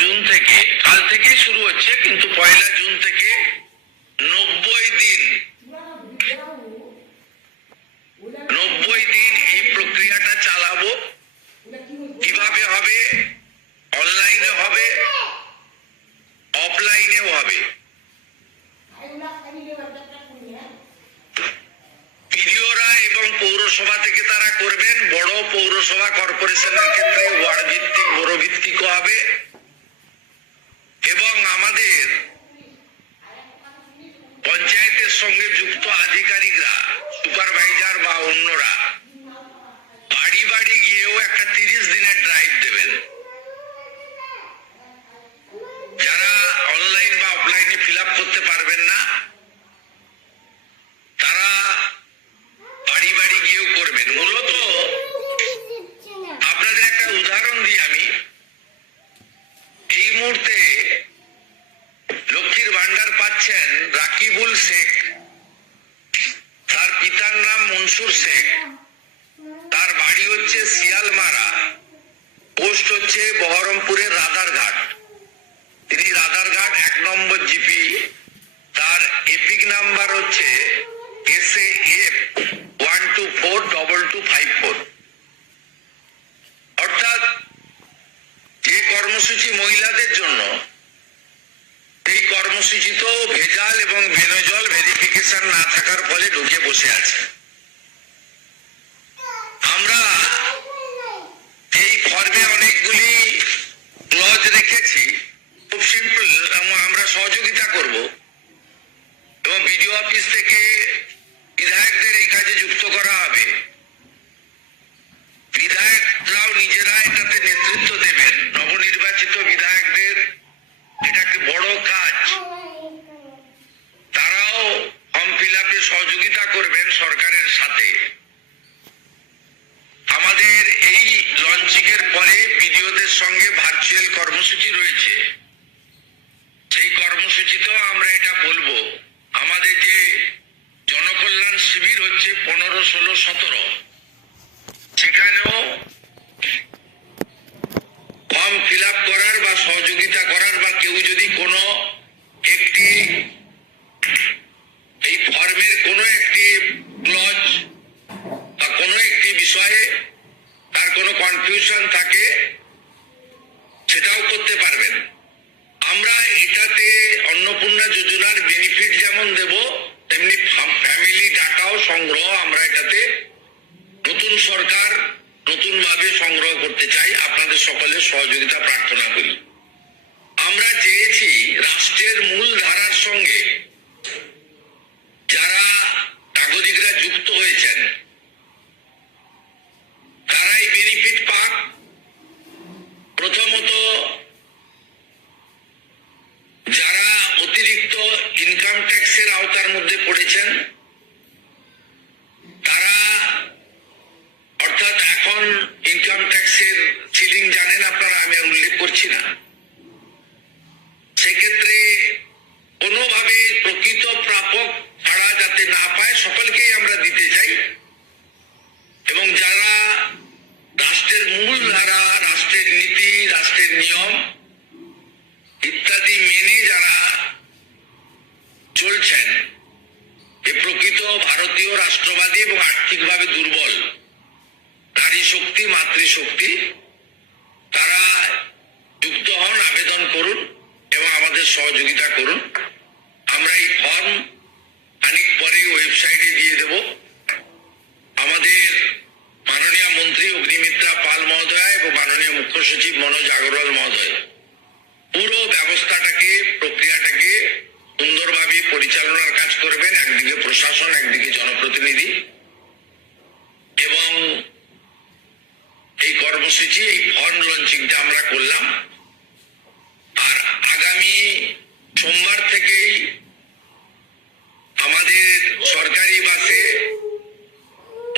জুন থেকে, কাল থেকেই শুরু হচ্ছে, কিন্তু 1 জুন থেকে 90 দিন এই প্রক্রিয়াটা চালাবো। কিভাবে হবে? অনলাইনে হবে, অফলাইনেও হবে। বিডিওরা এবং পৌরসভা থেকে তারা করবেন। বড় পৌরসভা কর্পোরেশনের ক্ষেত্রে ওয়ার্ড ভিত্তিক, বড় ভিত্তিকও হবে। এবং আমাদের পঞ্চায়েতের সঙ্গে যুক্ত আধিকারিকরা, সুপারভাইজার বা অন্যরা বাড়ি বাড়ি গিয়েও একটা 30 দিনের ড্রাইভ দেবেন। যারা অনলাইন বা অফলাইনে ফিল আপ করতে পারবেন না, তারা বাড়ি বাড়ি গিয়েও করবেন। মূলত আপনাদের একটা উদাহরণ দিই আমি। এই মুহূর্তে লক্ষ্মীর ভান্ডার পাচ্ছেন রাকিবুল শেখ, তার পিতার নাম মনসুর শেখ, তার বাড়ি হচ্ছে শিয়ালমারা, পোস্ট হচ্ছে বহরমপুরের রাদারঘাট। তিনি রাদারঘাট 1 নম্বর জিপি, তার এপিক নাম্বার হচ্ছে SAF 1242254। অর্থাৎ যে কর্মসূচি মহিলাদের জন্য, এই কর্মসূচি তো ভেজাল এবং বেনজল ভেরিফিকেশন না থাকার ফলে ঢুকে বসে আছে। আমরা এই ফর্মে অনেকগুলি ক্লজ রেখেছি, খুব সিম্পল, আমরা সহযোগিতা করব এবং বিডিও অফিস থেকে বিধায়কদের এই কাজে যুক্ত করা হবে। বিধায়করাও নিজেরা এটাতে নেতৃত্ব দেবেন। নবনির্বাচিত বিধায়কদের এটা একটা বড় কাজ, তারাও ফর্ম ফিল আপে সহযোগিতা করবেন সরকারের সাথে। আমাদের এই লঞ্চিং এর পরে বিডিওদের সঙ্গে ভার্চুয়াল কর্মসূচি রয়েছে। সেই কর্মসূচিতেও আমরা এটা বলবো। আমাদের যে জনকল্যাণ শিবির হচ্ছে 15, 16, 17, সেখানেও ফর্ম ফিল আপ করার বা সহযোগিতা করার, বা কেউ যদি কোনো একটি এই ফর্মের কোনো একটি ক্লজ বা কোনো একটি বিষয়ে তার কোনো কনফিউশন থাকে, সেটাও করতে পারবেন। আমরা এটাতে অন্নপূর্ণা যোজনার বেনিফিট যেমন দেব, তেমনি ফ্যামিলি ডাটাও সংগ্রহ আমরা এটাতে নতুন সরকার নতুন ভাবে সংগ্রহ করতে চাই। আপনাদের সকলের সহযোগিতা প্রার্থনা করি। আমরা চেয়েছি রাষ্ট্রের মূল ধারার সঙ্গে যারা নাগরিকরা যুক্ত হয়েছেন তারাই বেনিফিট পাক। প্রথমত, যারা অতিরিক্ত ইনকাম ট্যাক্সের আওতার মধ্যে পড়েছেন তারা, অর্থাৎ এখন ইনকাম ট্যাক্সের সিলিং জানেন আপনারা, আমি আর উল্লেখ করছি না। সেক্ষেত্রে কোনোভাবে প্রকৃত প্রাপক ছাড়া যাতে না পায়, সকলকেই আমরা দিতে চাই। এবং যারা রাষ্ট্রের মূল ধারা, রাষ্ট্রের নীতি, রাষ্ট্রের নিয়ম ইত্যাদি মেনে যারা চলছেন, এ প্রকৃত ভারতীয় রাষ্ট্রবাদী এবং আর্থিকভাবে দুর্বল নারী শক্তি, মাতৃশক্তি, তারা যুক্ত হন, আবেদন করুন এবং আমাদের সহযোগিতা করুন। আমরা এই ফর্ম খানিক পরে ওয়েবসাইটে দিয়ে দেব। আমাদের মাননীয় মন্ত্রী অগ্নিমিত্রা পাল মহোদয় এবং মাননীয় মুখ্য সচিব মনোজ আগরওয়াল মহোদয় পুরো ব্যবস্থাটাকে, প্রক্রিয়াটাকে সুন্দরভাবে পরিচালনার কাজ করবেন। একদিকে প্রশাসন, একদিকে জনপ্রতিনিধি। এবং এই কর্মসূচি, এই ফর্ম লঞ্চিংটা আমরা করলাম। আর আগামী সোমবার থেকেই আমাদের সরকারি বাসে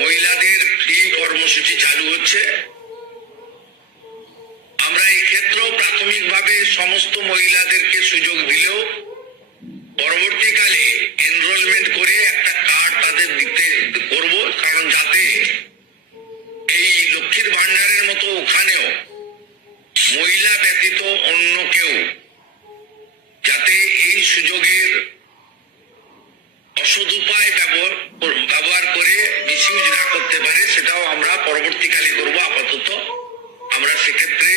মহিলাদের ফ্রি কর্মসূচি চালু হচ্ছে। আমরা এই ক্ষেত্রেও প্রাথমিকভাবে সমস্ত মহিলাদেরকে সুযোগ দিলেও পরবর্তীকালে এনরোলমেন্ট করে একটা কার্ড তাদের দিতে করব, কারণ যাতে এই লক্ষ্মীর ভান্ডারের মতো ওখানেও মহিলা ব্যতীত ব্যতীত অন্য কেউ যাতে এই সুযোগের অসদুপায় ব্যবহার করে মিসইউজ না করতে পারে, সেটাও আমরা পরবর্তীকালে করব। আপাতত আমরা সেক্ষেত্রে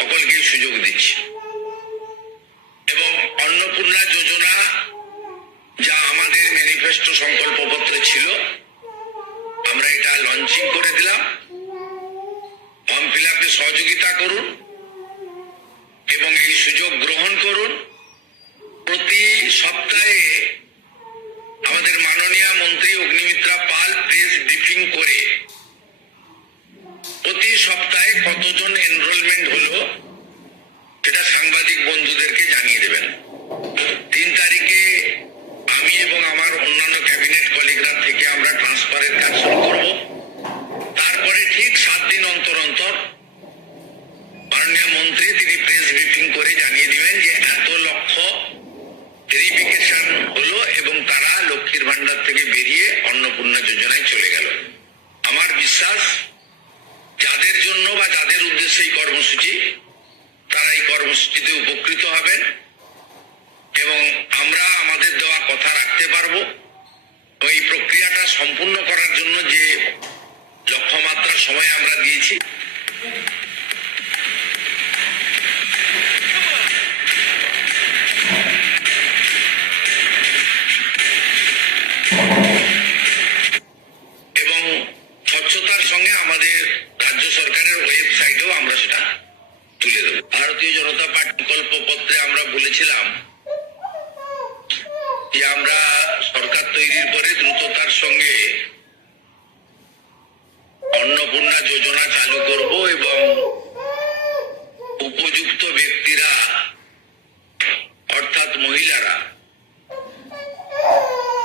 সকলকে সুযোগ দিচ্ছি। এবং অন্নপূর্ণা যোজনা, যা আমাদের ম্যানিফেস্টো সংকল্পপত্রে ছিল, আমরা এটা লঞ্চিং করে দিলাম। ফর্ম ফিল আপে সহযোগিতা করুন এবং এই সুযোগ গ্রহণ করুন। প্রতি সপ্তাহে আমাদের মাননীয় মন্ত্রী অগ্নিমিত্রা পাল প্রেস ব্রিফিং করে প্রতি সপ্তাহে কতজন এনরোলমেন্ট হলো সেটা সাংবাদিক বন্ধুদেরকে জানিয়ে দেবেন। 3 তারিখে আমি এবং আমার অন্যান্য ক্যাবিনেট কলিগরা থেকে আমরা ট্রান্সফারের কাজ শুরু করব। তারপরে ঠিক 7 দিন অন্তর অন্তর মাননীয় মন্ত্রী তিনি প্রেস ব্রিফিং করে জানিয়ে দিবেন যে এত লক্ষ ভেরিফিকেশন হলো এবং তারা লক্ষ্মীর ভান্ডার থেকে বেরিয়ে অন্নপূর্ণা যোজনায় চলে গেল। আমার বিশ্বাস যাদের জন্য বা যাদের উদ্দেশ্যে এই কর্মসূচি, তারা এই কর্মসূচিতে উপকৃত হবেন এবং আমরা আমাদের দেওয়া কথা রাখতে পারবো। এই প্রক্রিয়াটা সম্পূর্ণ করার জন্য যে লক্ষ্যমাত্রা সময় আমরা দিয়েছি, এবং স্বচ্ছতার সঙ্গে আমাদের রাজ্য সরকারের ওয়েবসাইটেও আমরা সেটা তুলে দেব। ভারতীয় জনতা পার্টি সংকল্পপত্রে আমরা বলেছিলাম যে আমরা সরকার তৈরির পরে দ্রুততার সঙ্গে অন্নপূর্ণা যোজনা চালু করব এবং উপযুক্ত ব্যক্তিরা অর্থাৎ মহিলারা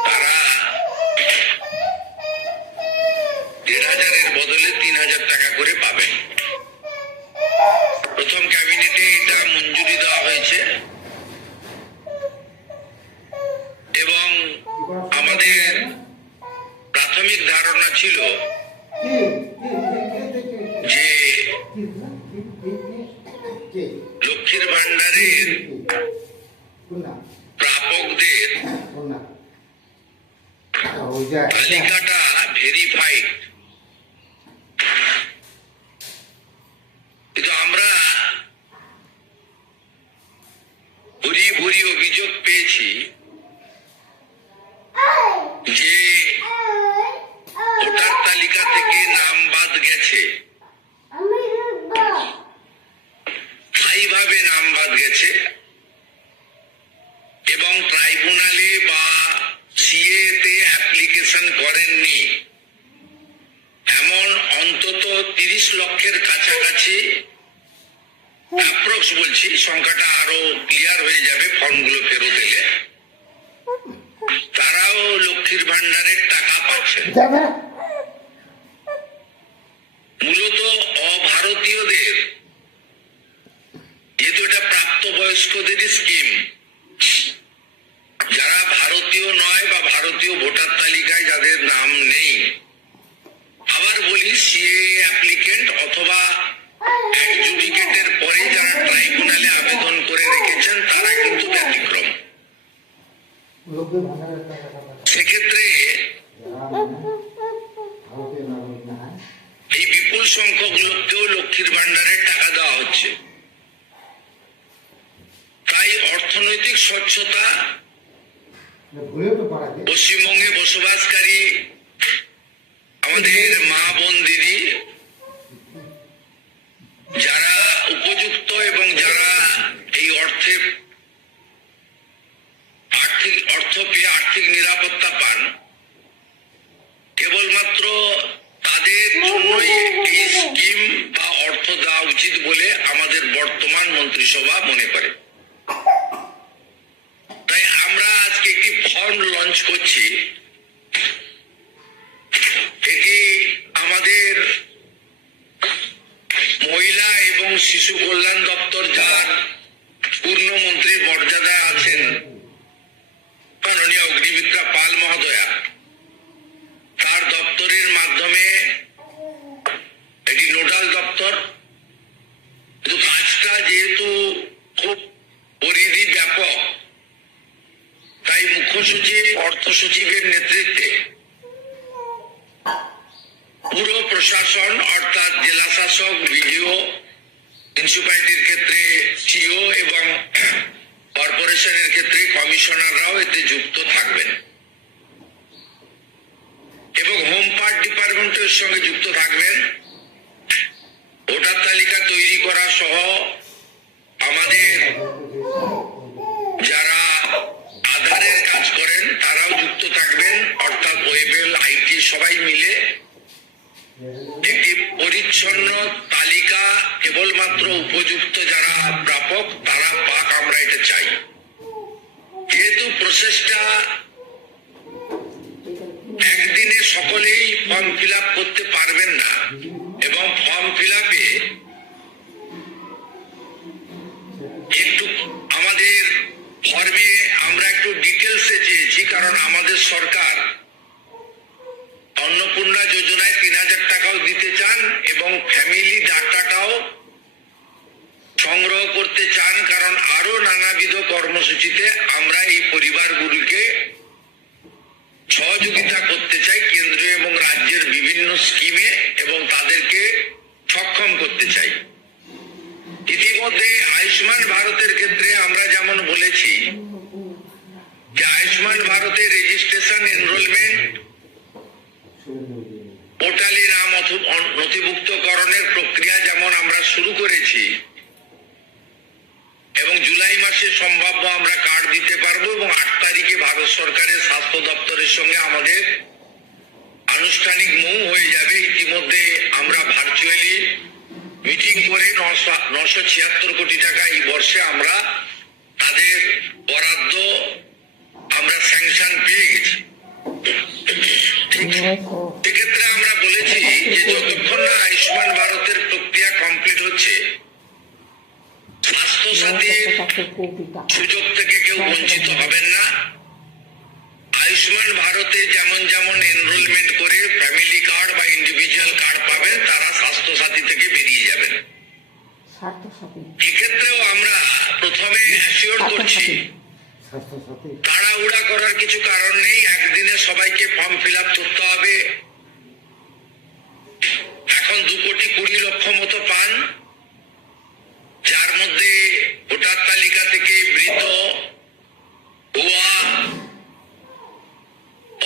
তারা 1,500-এর বদলে 3,000 টাকা করে পাবেন। প্রথম ক্যাবিনেটে এটা মঞ্জুরি দেওয়া হয়েছে এবং আমাদের প্রাথমিক ধারণা ছিল যে লক্ষ্মীর ভান্ডারের প্রাপকদের তালিকাটা ভেরিফাইড, কিন্তু আমরা ভুরি ভুরি অভিযোগ পেয়েছি যে ভোটার তালিকা থেকে নাম বাদ গেছে, স্থায়ীভাবে নাম বাদ গেছে এবং ট্রাইব্যুনালে বা সিএ তে অ্যাপ্লিকেশন করেননি এমন অন্তত 30 লক্ষের কাছাকাছি, অ্যাপ্রক্স বলছি, সংখ্যাটা আরো ক্লিয়ার হয়ে যাবে ফর্মগুলো ফেরত এলে, তারাও লক্ষ্মীর ভান্ডারের টাকা পাচ্ছে। মূলত অভারতীয়দের, যেহেতু এটা প্রাপ্তবয়স্কদেরই স্কিম, যারা ভারতীয় নয় বা ভারতীয় ভোটার তালিকায় যাদের নাম নেই, আবার বলি সিএ অ্যাপ্লিকেন্ট অথবা অ্যাডজুডিকেটের পরে যারা ট্রাইব্যুনালে আবেদন করে রেখেছেন তারা কিন্তু ব্যতিক্রম। সেক্ষেত্রে এই বিপুল সংখ্যক লোককেও লক্ষ্মীর ভান্ডারের টাকা দেওয়া হচ্ছে। তাই অর্থনৈতিক স্বচ্ছতা, পশ্চিমবঙ্গে বসবাসকারী আমাদের মা বোন দিদি যারা উপযুক্ত এবং যারা এই অর্থ পেয়ে আর্থিক নিরাপত্তা পান, কেবলমাত্র তাদের জন্যই এই স্কিম বা অর্থ দেওয়া উচিত বলে আমাদের বর্তমান মন্ত্রিসভা মনে করে। তাই আমরা আজকে একটি ফর্ম লঞ্চ করছি। এটি আমাদের মহিলা এবং শিশু কল্যাণ দপ্তর, যার পূর্ণমন্ত্রীর মর্যাদায় আছেন মাননীয় অগ্নিমিত্রা পাল মহোদয়া, তার দপ্তরের মাধ্যমে এটি নোডাল দপ্তর। কিন্তু কাজটা যে যেহেতু খুব পরিধি ব্যাপক, তাই মুখ্য সচিব, অর্থ সচিবের নেতৃত্বে পুরো প্রশাসন অর্থাৎ জেলা শাসক, বিডিও, মিউনিসিপ্যালিটির ক্ষেত্রে সিও এবং কর্পোরেশনের ক্ষেত্রে কমিশনাররাও এতে যুক্ত থাকবেন এবং হোম পার্ট ডিপার্টমেন্টের সঙ্গে যুক্ত থাকবেন। ভোটার তালিকা তৈরি করা সহ আমাদের যারা আধারের কাজ করেন তারাও যুক্ত থাকবেন, অর্থাৎ ওয়েবেল, আইটি সবাই মিলে একটি পরিচ্ছন্ন তালিকা কেবলমাত্র উপযুক্ত যারা প্রাপক তারা পাক, আমরা এটা চাই। যেহেতু প্রসেসটা একদিনে সকলেই ফর্ম ফিল আপ করতে পারবেন না এবং ফর্ম ফিল আপে একটু আমাদের ফর্মে আমরা একটু ডিটেলসে চেয়েছি, কারণ আমাদের সরকার অন্নপূর্ণা যোজনায় ৩,০০০ টাকাও দিতে চান এবং ফ্যামিলি ডাটাটাও সংগ্রহ করতে চান, কারণ আরো নানাবিধ কর্মসূচিতে আমরা এই পরিবারগুলিকে সহযোগিতা করতে চাই কেন্দ্রীয় এবং রাজ্যের বিভিন্ন স্কিমে এবং তাদেরকে সক্ষম করতে চাই। ইতিমধ্যে আয়ুষ্মান ভারতের ক্ষেত্রে আমরা যেমন বলেছি যে আয়ুষ্মান ভারতের রেজিস্ট্রেশন, এনরোলমেন্ট, পোর্টালে নাম নথিভুক্তকরণের প্রক্রিয়া যেমন আমরা শুরু করেছি এবং জুলাই মাসে সম্ভাব্য আমরা কার্ড দিতে পারবো এবং ৮ তারিখে ভারত সরকারের স্বাস্থ্য দপ্তরের সঙ্গে আমাদের আনুষ্ঠানিক মৌ হয়ে যাবে। ইতিমধ্যে আমরা ভার্চুয়ালি মিটিং করে 976 কোটি টাকা এই বর্ষে আমরা তাদের বরাদ্দ আমরা স্যাংশন পেয়ে গেছি। সেক্ষেত্রে আমরা বলেছি যে যতক্ষণ না আয়ুষ্মান ভারতের প্রক্রিয়া কমপ্লিট হচ্ছে, স্বাস্থ্য সাথীর সুযোগ থেকে কেউ বঞ্চিত হবেন না। আয়ুষ্মান ভারতে যেমন যেমন এনরোলমেন্ট করে ফ্যামিলি কার্ড বা ইন্ডিভিজুয়াল কার্ড পাবেন, তারা স্বাস্থ্য সাথী থেকে বেরিয়ে যাবেন। এক্ষেত্রেও আমরা প্রথমে অ্যাসিওর করছি তাড়াহুড়া করার কিছু কারণ নেই। একদিনে সবাইকে ফর্ম ফিল আপ করতে হবে। এখন 2,20,00,000 মতো পান, যার মধ্যে ভোটার তালিকা থেকে মৃত, ভুয়া,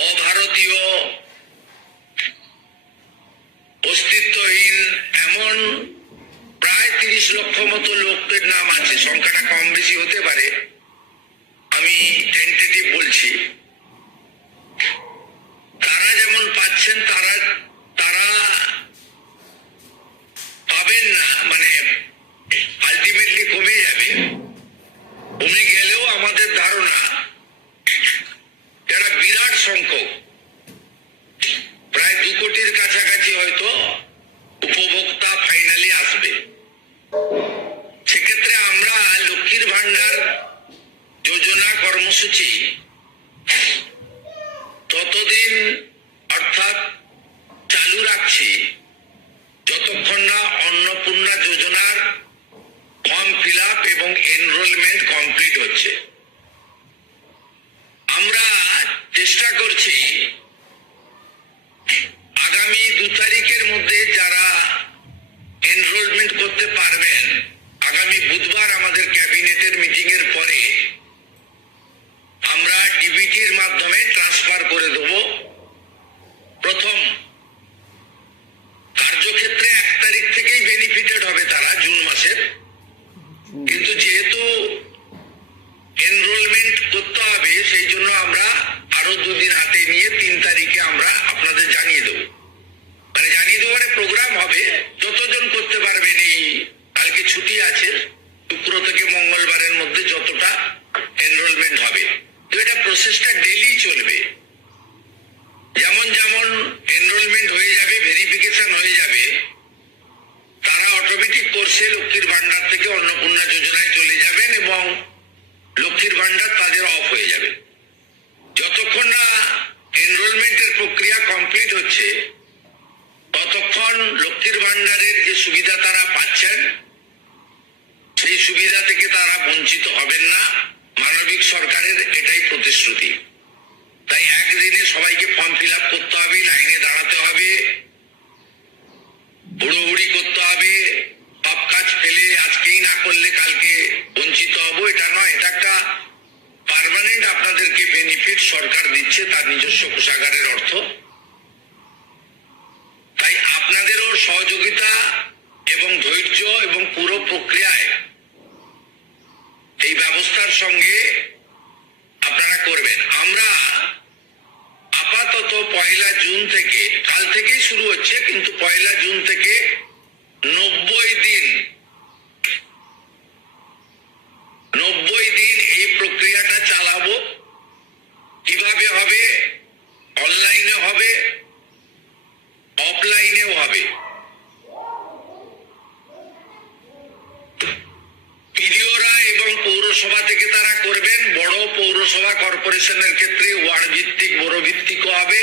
অভারতীয়, অস্তিত্বহীন এমন প্রায় 30 লক্ষ মতো লোকের নাম আছে। সংখ্যাটা কম বেশি হতে পারে, আমি টেন্টেটিভ বলছি। তারা যেমন পাচ্ছেন তারা পাবেন না, মানে আলটিমেটলি কমে যাবে। কমে গেলেও আমাদের ধারণা যারা বিরাট সংখ্যক, প্রায় 2 কোটির কাছাকাছি হয়তো উপভোক্তা ফাইনালি আসবে। সেক্ষেত্রে আমরা লক্ষ্মীর ভান্ডার যোজনা কর্মসূচি ততদিন অর্থাৎ চালু রাখছি যতক্ষণ না অন্নপূর্ণা যোজনার ফর্ম ফিল আপ এবং এনরোলমেন্ট কমপ্লিট হচ্ছে। আমরা চেষ্টা করছি আগামী 2 তারিখের মধ্যে যারা এনরোলমেন্ট করতে পারবেন, আগামী বুধবার আমাদের ক্যাবিনেটের মিটিং এর পরে আমরা ডিবিটির মাধ্যমে ট্রান্সফার করে দেব। প্রথম কার্যক্ষেত্রে 1 তারিখ থেকেই বেনিফিটেড হবে তারা, জুন মাসের। কিন্তু যেহেতু এনরোলমেন্ট করতে হবে, সেই জন্য আমরা আরো 2 দিন হাতে নিয়ে 3 তারিখে আমরা আপনাদের জানিয়ে দেবো। মানে জানিয়ে দেবো মানে প্রোগ্রাম হবে, যতজন করতে পারবেন। এই কালকে ছুটি আছে, শুক্র থেকে মঙ্গলবারের মধ্যে যতটা এনরোলমেন্ট হবে। তো এটা প্রসেসটা ডেইলি চলবে। যেমন যেমন এনরোলমেন্ট হয়ে যাবে, ভেরিফিকেশন হয়ে যাবে, তারা অটোমেটিক কোর্সে লক্ষ্মীর ভান্ডার থেকে অন্নপূর্ণা যোজনায় চলে যাবেন এবং লক্ষ্মীর ভান্ডার তাদের অফ হয়ে যাবে। যতক্ষণ না এনরোলমেন্টের প্রক্রিয়া কমপ্লিট হচ্ছে, ততক্ষণ লক্ষ্মীর ভান্ডারের যে সুবিধা তারা পাচ্ছেন সেই সুবিধা সুবিধা থেকে তারা বঞ্চিত হবেন না। মানবিক সরকারের এটাই প্রতিশ্রুতি। তাই একদিনে সবাইকে ফর্ম ফিল আপ করতে হবে, লাইনে দাঁড়াতে হবে, হুড়োহুড়ি করতে হবে, সব কাজ ফেলে আজকেই না করলে কালকে বঞ্চিত হব, এটা নয়। এটা একটা পার্মানেন্ট আপনাদেরকে বেনিফিট সরকার দিচ্ছে তার নিজস্ব কোষাগারের অর্থ। তাই আপনাদেরও সহযোগিতা এবং ধৈর্য এবং পুরো প্রক্রিয়ায় এই ব্যবস্থার সঙ্গে আপনারা করবেন। আমরা আপাতত 1 জুন থেকে, কাল থেকেই শুরু হচ্ছে, কিন্তু 1 জুন থেকে 90 দিন এই প্রক্রিয়াটা চালাবো। কিভাবে হবে? অনলাইনে হবে, অফলাইনেও হবে। বিডিওরা এবং পৌরসভা থেকে তারা করবেন। বড় পৌরসভা কর্পোরেশনের ক্ষেত্রে ওয়ার্ড ভিত্তিক, বড় ভিত্তিকও হবে।